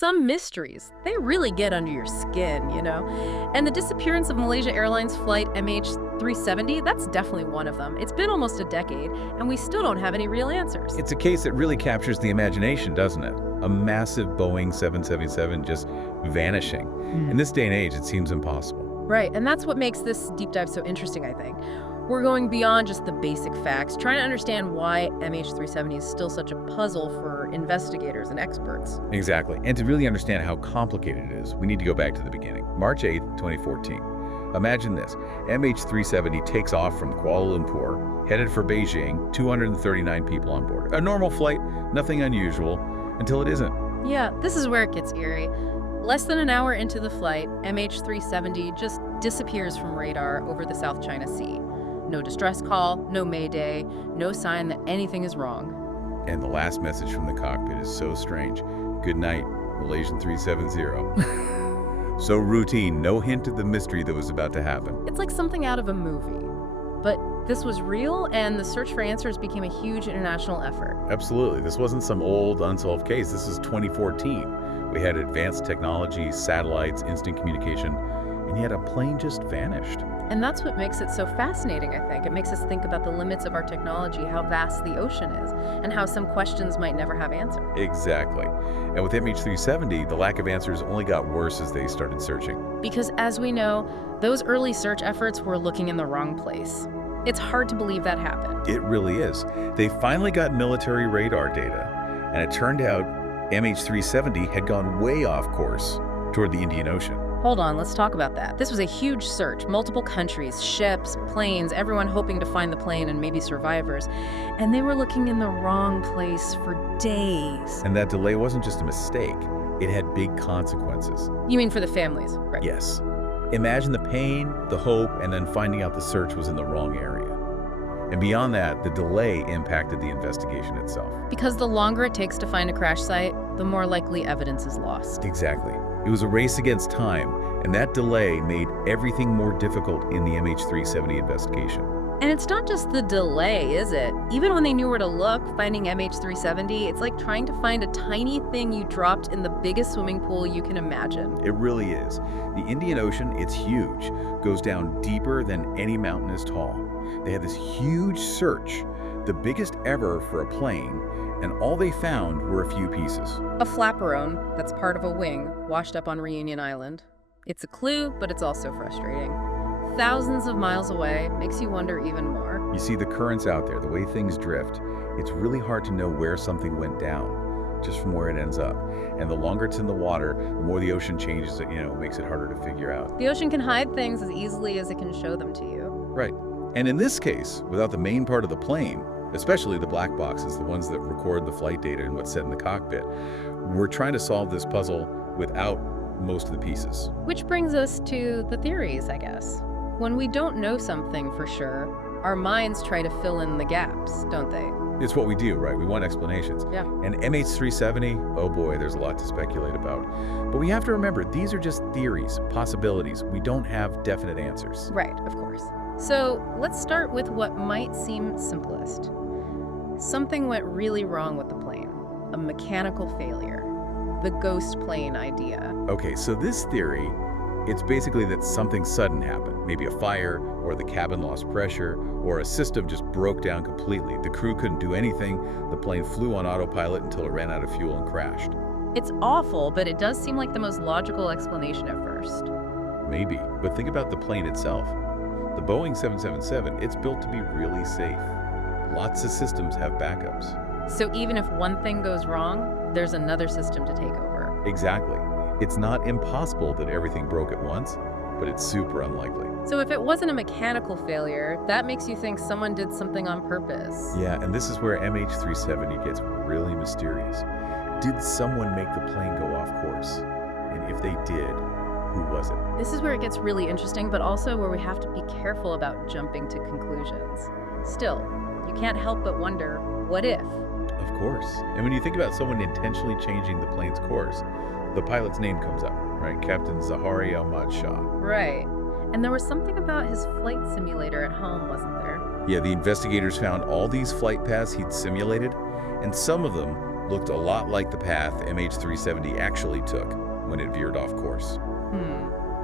Some mysteries, they really get under your skin, you know? And the disappearance of Malaysia Airlines Flight MH370, that's definitely one of them. It's been almost a decade, and we still don't have any real answers. It's a case that really captures the imagination, doesn't it? A massive Boeing 777 just vanishing. In this day and age, it seems impossible. Right, and that's what makes this deep dive so interesting, I think. We're going beyond just the basic facts, trying to understand why MH370 is still such a puzzle for investigators and experts. Exactly. And to really understand how complicated it is, we need to go back to the beginning. March 8th, 2014. Imagine this. MH370 takes off from Kuala Lumpur, headed for Beijing, 239 people on board. A normal flight, nothing unusual, until it isn't. Yeah, this is where it gets eerie. Less than an hour into the flight, MH370 just disappears from radar over the South China Sea. No distress call, no mayday, no sign that anything is wrong. And the last message from the cockpit is so strange. Good night, Malaysian 370. So routine, no hint of the mystery that was about to happen. It's like something out of a movie. But this was real, and the search for answers became a huge international effort. Absolutely. This wasn't some old, unsolved case. This is 2014. We had advanced technology, satellites, instant communication, and yet a plane just vanished. And that's what makes it so fascinating, I think. It makes us think about the limits of our technology, how vast the ocean is, and how some questions might never have answers. Exactly. And with MH370, the lack of answers only got worse as they started searching. Because as we know, those early search efforts were looking in the wrong place. It's hard to believe that happened. It really is. They finally got military radar data, and it turned out MH370 had gone way off course toward the Indian Ocean. Hold on, let's talk about that. This was a huge search, multiple countries, ships, planes, everyone hoping to find the plane and maybe survivors. And they were looking in the wrong place for days. And that delay wasn't just a mistake. It had big consequences. You mean for the families, right? Yes. Imagine the pain, the hope, and then finding out the search was in the wrong area. And beyond that, the delay impacted the investigation itself. Because the longer it takes to find a crash site, the more likely evidence is lost. Exactly. It was a race against time, and that delay made everything more difficult in the MH370 investigation. And it's not just the delay, is it? Even when they knew where to look, finding MH370, it's like trying to find a tiny thing you dropped in the biggest swimming pool you can imagine. It really is. The Indian Ocean, it's huge, goes down deeper than any mountain is tall. They had this huge search, the biggest ever for a plane, and all they found were a few pieces. A flaperone that's part of a wing washed up on Reunion Island. It's a clue, but it's also frustrating. Thousands of miles away makes you wonder even more. You see the currents out there, the way things drift. It's really hard to know where something went down, just from where it ends up. And the longer it's in the water, the more the ocean changes it, makes it harder to figure out. The ocean can hide things as easily as it can show them to you. Right. And in this case, without the main part of the plane, especially the black boxes, the ones that record the flight data and what's set in the cockpit, we're trying to solve this puzzle without most of the pieces. Which brings us to the theories, I guess. When we don't know something for sure, our minds try to fill in the gaps, don't they? It's what we do, right? We want explanations. Yeah. And MH370, oh boy, there's a lot to speculate about. But we have to remember, these are just theories, possibilities. We don't have definite answers. Right, of course. So let's start with what might seem simplest. Something went really wrong with the plane. A mechanical failure. The ghost plane idea. Okay, so this theory, it's basically that something sudden happened. Maybe a fire, or the cabin lost pressure, or a system just broke down completely. The crew couldn't do anything. The plane flew on autopilot until it ran out of fuel and crashed. It's awful, but it does seem like the most logical explanation at first. Maybe, but think about the plane itself. The Boeing 777, it's built to be really safe. Lots of systems have backups. So even if one thing goes wrong, there's another system to take over. Exactly. It's not impossible that everything broke at once, but it's super unlikely. So if it wasn't a mechanical failure, that makes you think someone did something on purpose. Yeah, and this is where MH370 gets really mysterious. Did someone make the plane go off course? And if they did, who was it? This is where it gets really interesting, but also where we have to be careful about jumping to conclusions. Still, you can't help but wonder, what if? Of course. And when you think about someone intentionally changing the plane's course, the pilot's name comes up, right? Captain Zahari Ahmad Shah. Right. And there was something about his flight simulator at home, wasn't there? Yeah, the investigators found all these flight paths he'd simulated, and some of them looked a lot like the path MH370 actually took when it veered off course.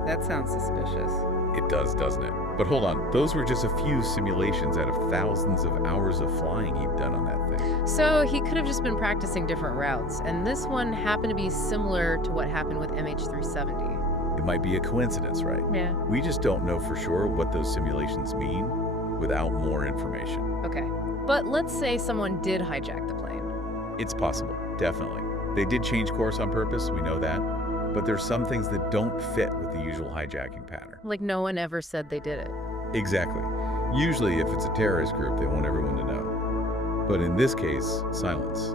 That sounds suspicious. It does, doesn't it? But hold on, those were just a few simulations out of thousands of hours of flying he'd done on that thing. So he could have just been practicing different routes, and this one happened to be similar to what happened with MH370. It might be a coincidence, right? Yeah. We just don't know for sure what those simulations mean without more information. Okay. But let's say someone did hijack the plane. It's possible, definitely. They did change course on purpose, we know that. But there's some things that don't fit with the usual hijacking pattern. Like no one ever said they did it. Exactly. Usually, if it's a terrorist group, they want everyone to know. But in this case, silence.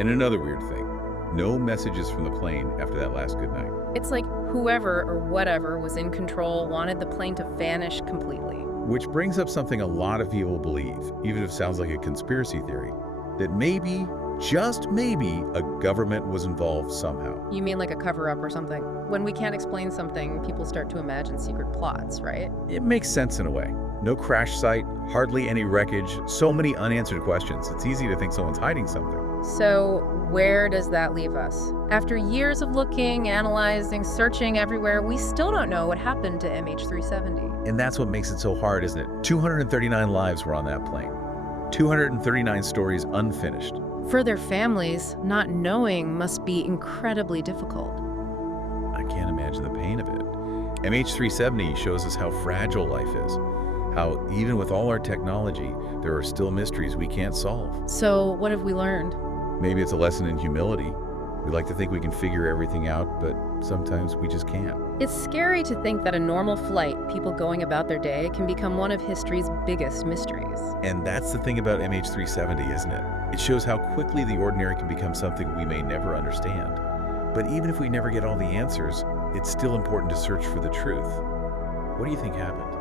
And another weird thing, no messages from the plane after that last goodnight. It's like whoever or whatever was in control wanted the plane to vanish completely. Which brings up something a lot of people believe, even if it sounds like a conspiracy theory, that maybe, just maybe, a government was involved somehow. You mean like a cover-up or something? When we can't explain something, people start to imagine secret plots, right? It makes sense in a way. No crash site, hardly any wreckage, so many unanswered questions. It's easy to think someone's hiding something. So where does that leave us? After years of looking, analyzing, searching everywhere, we still don't know what happened to MH370. And that's what makes it so hard, isn't it? 239 lives were on that plane. 239 stories unfinished. For their families, not knowing must be incredibly difficult. I can't imagine the pain of it. MH370 shows us how fragile life is, how even with all our technology, there are still mysteries we can't solve. So what have we learned? Maybe it's a lesson in humility. We like to think we can figure everything out, but sometimes we just can't. It's scary to think that a normal flight, people going about their day, can become one of history's biggest mysteries. And that's the thing about MH370, isn't it? It shows how quickly the ordinary can become something we may never understand. But even if we never get all the answers, it's still important to search for the truth. What do you think happened?